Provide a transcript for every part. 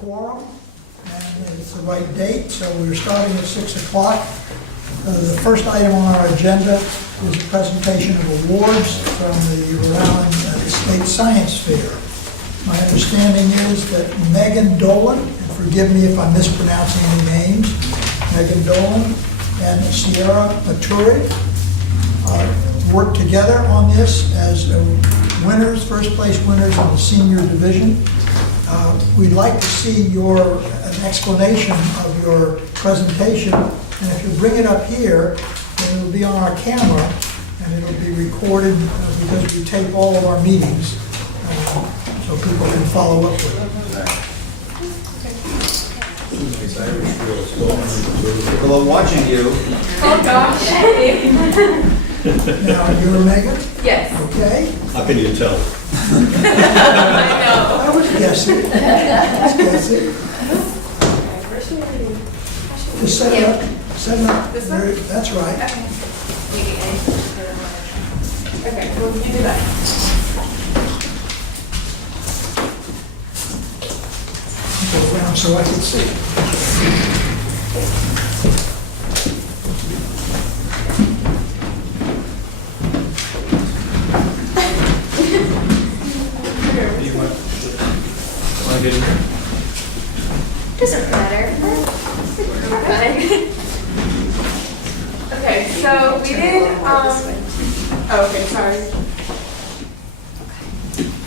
quorum, and it's the right date, so we're starting at 6 o'clock. The first item on our agenda is a presentation of awards from the Rhode Island State Science Fair. My understanding is that Megan Dolan, and forgive me if I'm mispronouncing any names, Megan Dolan and Sierra Maturi worked together on this as winners, first place winners in the senior division. We'd like to see an explanation of your presentation, and if you bring it up here, then it'll be on our camera and it'll be recorded because we tape all of our meetings so people can follow up with it. People are watching you. Oh gosh. Now, you're Megan? Yes. Okay. How can you tell? I was guessing. Just set it up. Set it up. This one? That's right. Okay, well, you do that. Go around so I can see. Doesn't matter. Okay, so we did, oh, okay, sorry.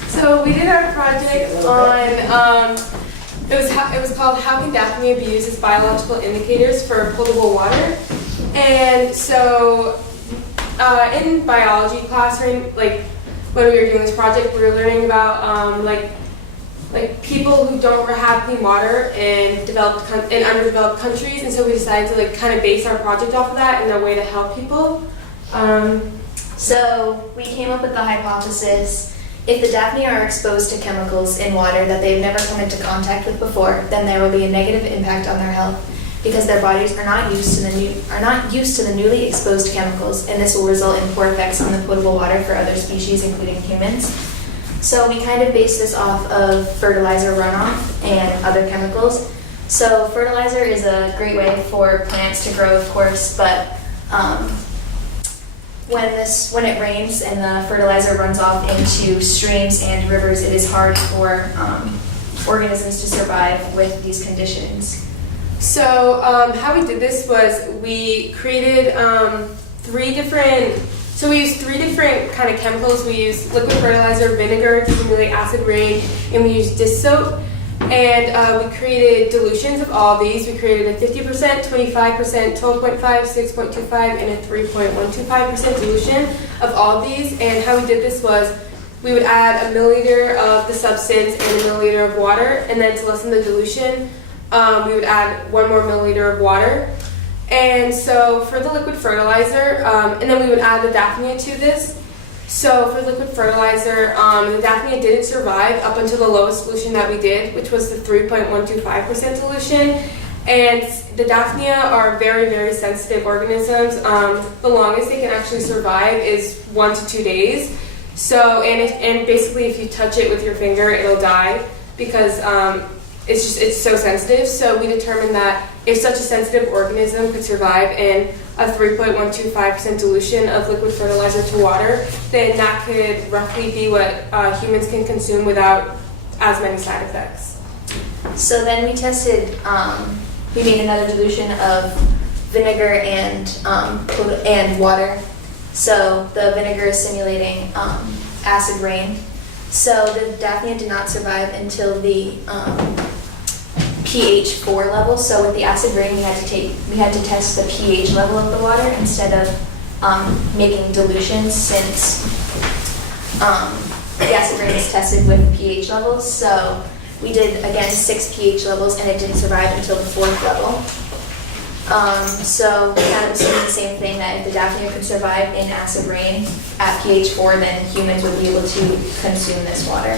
So we did our project on, it was called How Can Daphnia Be Used as Biological Indicators for Potable Water? And so in biology class, when we were doing this project, we were learning about like people who don't have clean water in underdeveloped countries, and so we decided to kind of base our project off of that in a way to help people. So we came up with the hypothesis, if the Daphnia are exposed to chemicals in water that they've never come into contact with before, then there will be a negative impact on their health because their bodies are not used to the newly exposed chemicals, and this will result in poor effects on the potable water for other species, including humans. So we kind of base this off of fertilizer runoff and other chemicals. So fertilizer is a great way for plants to grow, of course, but when it rains and the fertilizer runs off into streams and rivers, it is hard for organisms to survive with these conditions. So how we did this was we created we used three different kind of chemicals. We used liquid fertilizer, vinegar to simulate acid rain, and we used dish soap. And we created dilutions of all of these. We created a 50%, 25%, 12.5, 6.25, and a 3.125% dilution of all of these. And how we did this was we would add a milliliter of the substance and a milliliter of water, and then to lessen the dilution, we would add 1 more milliliter of water. And so for the liquid fertilizer, and then we would add the Daphnia to this. So for liquid fertilizer, the Daphnia didn't survive up until the lowest solution that we did, which was the 3.125% dilution. And the Daphnia are very, very sensitive organisms. The longest they can actually survive is 1 to 2 days. So, and basically if you touch it with your finger, it'll die because it's so sensitive. So we determined that if such a sensitive organism could survive in a 3.125% dilution of liquid fertilizer to water, then that could roughly be what humans can consume without as many side effects. So then we tested, we made another dilution of vinegar and water. So the vinegar is simulating acid rain. So the Daphnia did not survive until the pH 4 level. So with the acid rain, we had to test the pH level of the water instead of making dilutions, since the acid rain is tested with pH levels. So we did again 6 pH levels, and it didn't survive until the 4th level. So we kind of assumed the same thing, that if the Daphnia could survive in acid rain at pH 4, then humans would be able to consume this water.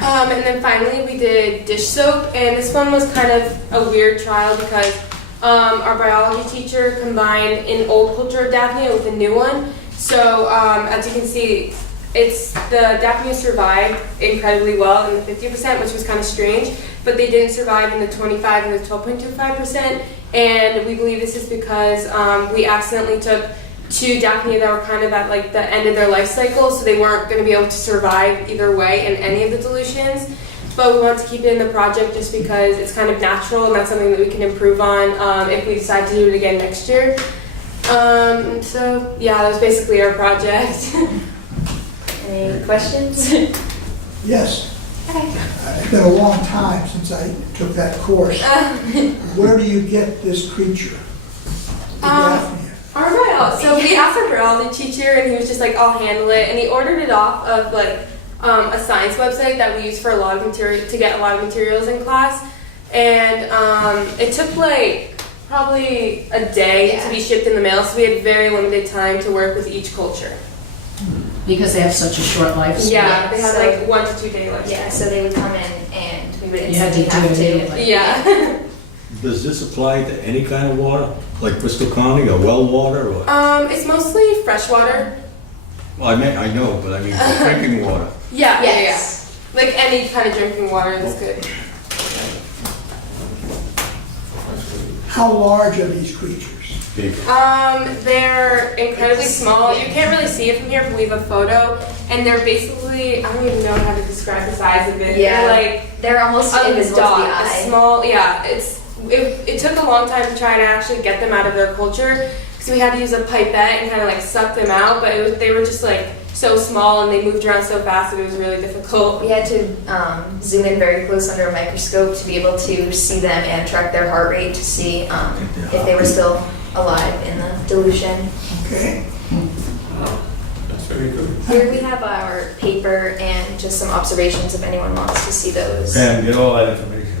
And then finally we did dish soap, and this one was kind of a weird trial because our biology teacher combined an old culture of Daphnia with a new one. So as you can see, the Daphnia survived incredibly well in the 50%, which was kind of strange, but they didn't survive in the 25 and the 12.25%. And we believe this is because we accidentally took 2 Daphnia that were kind of at like the end of their life cycle, so they weren't going to be able to survive either way in any of the dilutions. But we want to keep it in the project just because it's kind of natural, and that's something that we can improve on if we decide to do it again next year. So yeah, that was basically our project. Any questions? Yes. Okay. It's been a long time since I took that course. Where do you get this creature? The Daphnia? So we asked our biology teacher, and he was just like, "I'll handle it," and he ordered it off of like a science website that we use for a lot of material to get a lot of materials in class, and it took like probably a day to be shipped in the mail, so we had very limited time to work with each culture. Because they have such a short lifespan. Yeah, they have so- like 1 to 2 day lifespan. Yeah, so they would come in and we would You had to instantly have do it to. immediately. Yeah. Does this apply to any kind of water, like Bristol County or well water or? It's mostly fresh water. Well, I know, but I mean for drinking water. Yeah, Yes. yeah. Like any kind of drinking water is good. How large are these creatures? Big. They're incredibly small. You can't really see it from here, but we have a photo, and they're basically, I don't even know how to describe the size of it. Yeah. They're like They're almost a invisible to the dot, a eye. small, yeah. It took a long time to try to actually get them out of their culture, because we had to use a pipette and kind of like suck them out, but they were just like so small and they moved around so fast that it was really difficult. We had to zoom in very close under a microscope to be able to see them and track their heart rate to see if they were still alive in the dilution. Okay. That's very good. Here we have our paper and just some observations if anyone wants to see those. And get all that information.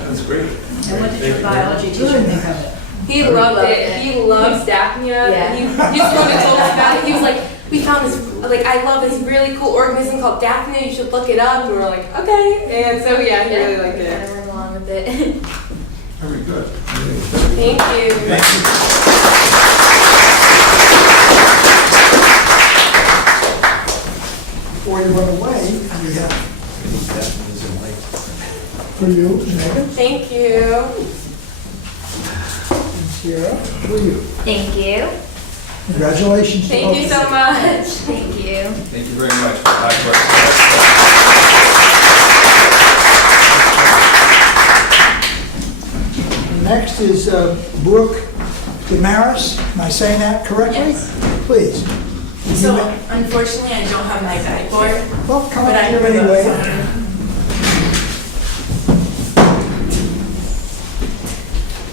That's great. And what did your biology teacher think of it? He loved it. He loves Daphnia. Yeah. He's the one who told us about it. He was like, we found this, like, I love this really cool organism called Daphnia. You should look it up. And we were like, okay. And so, yeah, he really liked Kind it. of went along with it. Very good. Thank you. Before you run away, we have for you, Megan, Thank you. and Sierra, for you. Thank you. Congratulations. to Thank both you of so much. Thank you. Thank you very much for hard work. Next is Brooke Damaris. Am I saying that correctly? Yes. Please. So unfortunately, I don't have my backboard, Well, come but on I here have anyway.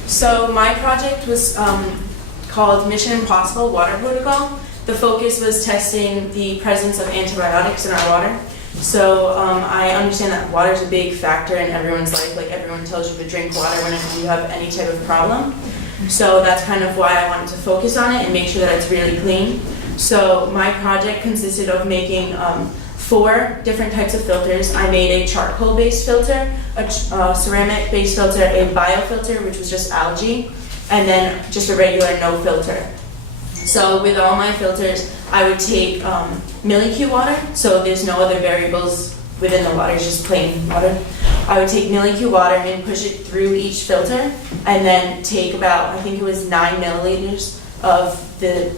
So my project was called Mission Impossible Water Protocol. The focus was testing the presence of antibiotics in our water. So I understand that water is a big factor in everyone's life. Like everyone tells you to drink water whenever you have any type of problem. So that's kind of why I wanted to focus on it and make sure that it's really clean. So my project consisted of making 4 different types of filters. I made a charcoal-based filter, a ceramic-based filter, a biofilter, which was just algae, and then just a regular no filter. So with all my filters, I would take millicue water, so there's no other variables within the water, it's just plain water. I would take millicue water and push it through each filter, and then take about, I think it was 9 milliliters of the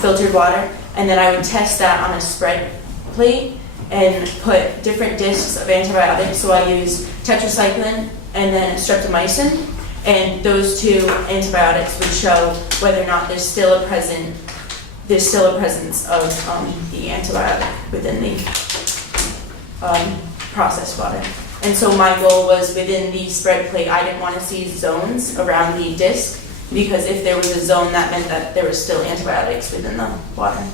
filtered water, and then I would test that on a spread plate and put different discs of antibiotics. So I use tetracycline and then streptomycin, and those 2 antibiotics would show whether or not there's still a presence of the antibiotic within the processed water. And so my goal was within the spread plate, I didn't want to see zones around the disc, because if there was a zone, that meant that there was still antibiotics within the water.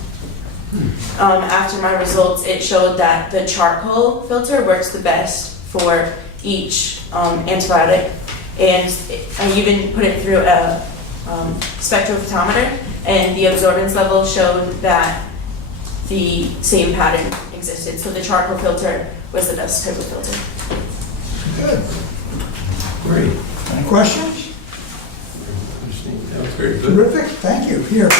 After my results, it showed that the charcoal filter works the best for each antibiotic, and I even put it through a spectrophotometer, and the absorbance level showed that the same pattern existed. So the charcoal filter was the best type of filter. Good. Great. Any questions? That was very good. Terrific. Thank you. Here.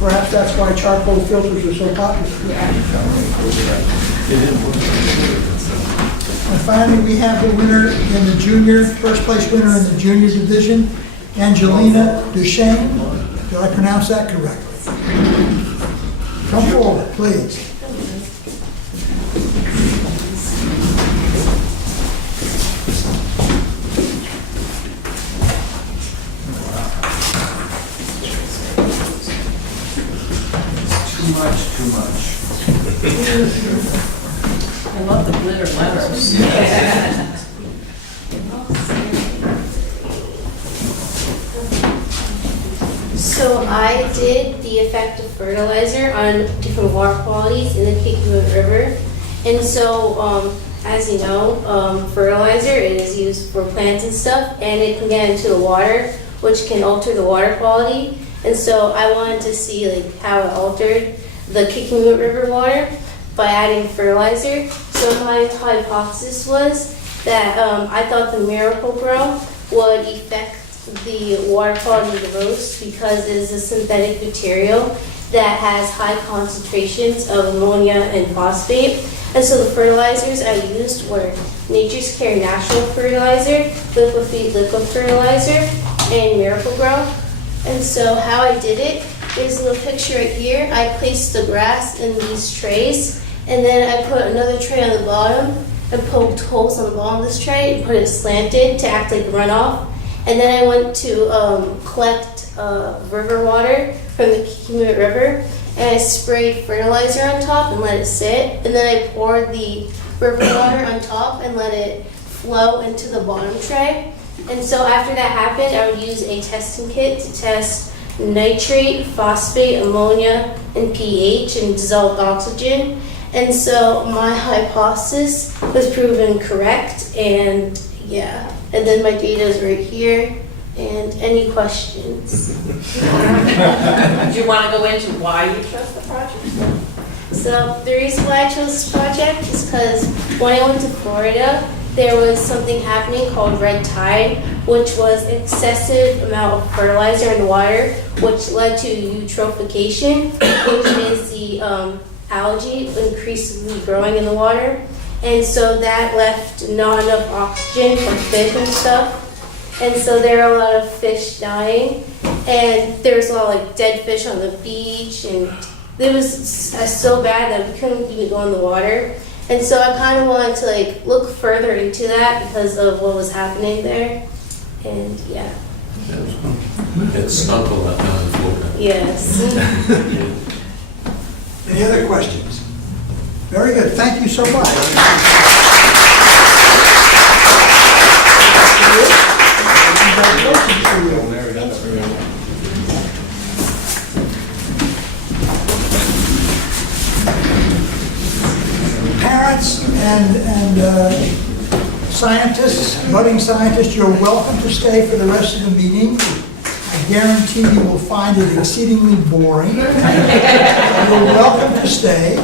Perhaps that's why charcoal filters are so popular. And finally, we have the winner in the junior, first place winner in the junior division, Angelina Duchesne. Did I pronounce that correctly? Come forward, please. Too much. I love the glitter letters. So I did the effect of fertilizer on different water qualities in the Kikkoman River. And so, as you know, fertilizer is used for plants and stuff, and it can get into the water, which can alter the water quality. And so I wanted to see like how it altered the Kikkoman River water by adding fertilizer. So my hypothesis was that I thought the Miracle Grow would affect the water quality the most because it is a synthetic material that has high concentrations of ammonia and phosphate. And so the fertilizers I used were Nature's Care Natural Fertilizer, Liquid Feed Liquid Fertilizer, and Miracle Grow. And so how I did it is in the picture right here. I placed the grass in these trays, and then I put another tray on the bottom and poked holes on the bottom of this tray and put it slanted to act like runoff. And then I went to collect river water from the Kikkoman River, and I sprayed fertilizer on top and let it sit. And then I poured the river water on top and let it flow into the bottom tray. And so after that happened, I would use a testing kit to test nitrate, phosphate, ammonia, and pH, and dissolved oxygen. And so my hypothesis was proven correct, and yeah. And then my data is right here. And any questions? Do you want to go into why you chose the project? So the reason why I chose this project is because when I went to Florida, there was something happening called red tide, which was excessive amount of fertilizer in the water, which led to eutrophication, which is the algae increasingly growing in the water. And so that left not enough oxygen for fish and stuff. And so there are a lot of fish dying. And there was a lot of like dead fish on the beach. And it was so bad that we couldn't even go in the water. And so I kind of wanted to like look further into that because of what was happening there. And yeah. It stunk a lot down in Florida. Yes. Any other questions? Very good, thank you so much. Congratulations to you. Parents and scientists, budding scientists, you're welcome to stay for the rest of the meeting. I guarantee you will find it exceedingly boring. You're welcome to stay.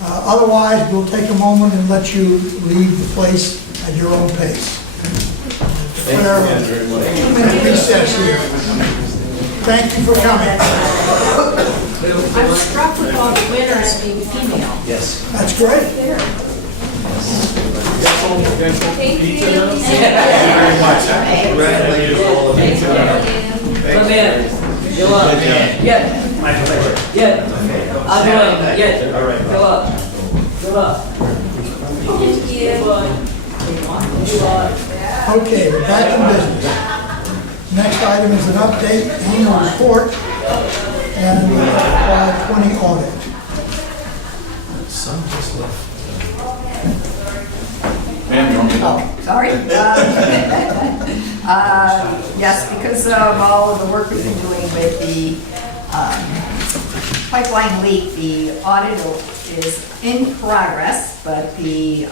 Otherwise, we'll take a moment and let you leave the place at your own pace. Declare a 2-minute recess here. Thank you for coming. I'm struck with all the winners being female. That's great. Thank you. Very much. Congratulations all of you. Come in. Go up. Yeah. My pleasure. Yeah. I'll go up. Yeah. All right. Go up. Go up. Thank you. Okay, we're back in business. Next item is an update, annual report, and FY 20 audit. Son just left. Ma'am, you want me to? Oh, sorry. Yes, because of all of the work we've been doing with the pipeline leak, the audit is in progress, but the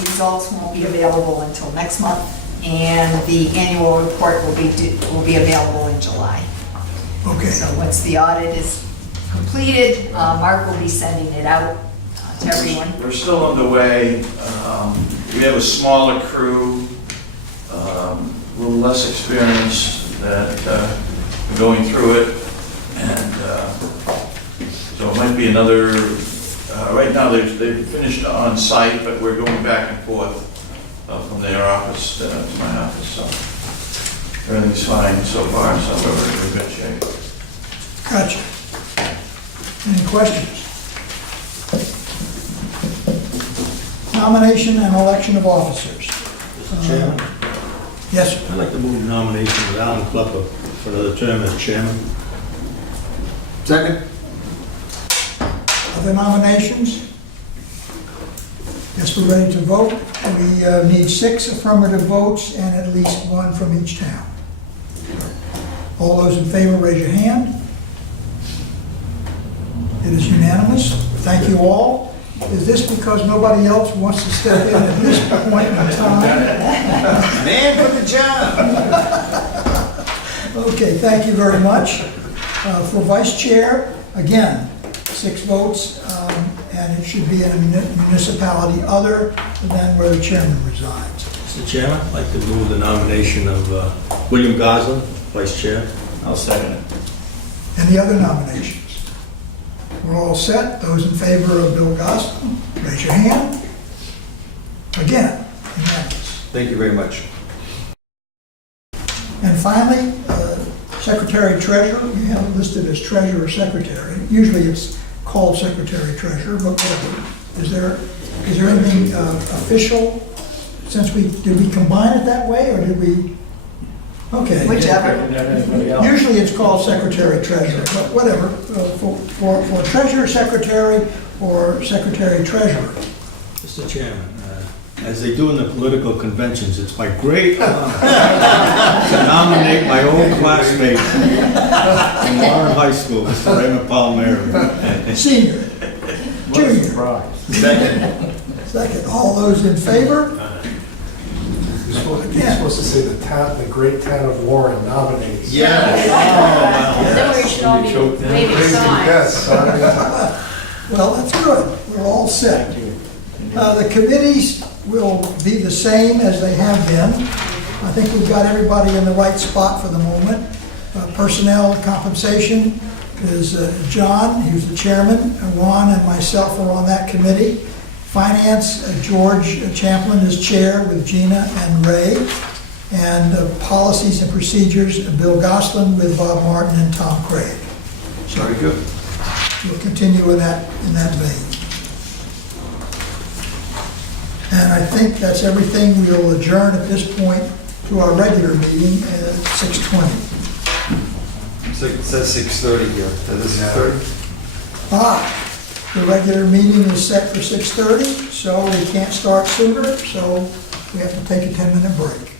results won't be available until next month, and the annual report will be available in July. Okay. So once the audit is completed, Mark will be sending it out to everyone. We're still underway. We have a smaller crew, a little less experienced that are going through it, and be another, right now, they've finished on site, but we're going back and forth from their office to my office, so everything's fine so far, so we're in good shape. Gotcha. Any questions? Nomination and election of officers. Mr. Chairman, Yes, sir. I'd like to move the nomination of Alan Klepper for another term as chairman. Second. Other nominations? Guess we're ready to vote. We need 6 affirmative votes and at least 1 from each town. All those in favor, raise your hand. It is unanimous. Thank you all. Is this because nobody else wants to step in at this point in time? Man for the job! Okay, thank you very much. For vice chair, again, 6 votes, and it should be in a municipality other than where the chairman resides. Mr. Chairman, I'd like to move the nomination of William Goslin, vice chair. I'll second it. Any other nominations? We're all set. Those in favor of Bill Goslin, raise your hand. Again, unanimous. Thank you very much. And finally, secretary treasurer, we have it listed as treasurer secretary. Usually it's called secretary treasurer, but whatever. Is there anything official? Since did we combine it that way, or did we? Okay. Whichever. Usually it's called secretary treasurer, but whatever. For treasurer secretary or secretary treasurer. Mr. Chairman, as they do in the political conventions, it's my great honor to nominate my old classmate from Warren High School, Mr. Raymond Palmieri. Senior. Junior. Second. All those in favor? You're supposed to say the town, the great town of Warren nominates. Then we should all be waving signs. Yes, sorry. Well, that's good. We're all set. The committees will be the same as they have been. I think we've got everybody in the right spot for the moment. Personnel compensation is John, who's the chairman. Ron and myself are on that committee. Finance, George Champlin is chair with Gina and Ray. And policies and procedures, Bill Goslin with Bob Martin and Tom Craig. So Very good. we'll continue in that vein. And I think that's everything. We'll adjourn at this point to our regular meeting at 6:20. It says 6:30 here. That is 6:30? The regular meeting is set for 6:30, so we can't start sooner, so we have to take a 10-minute break.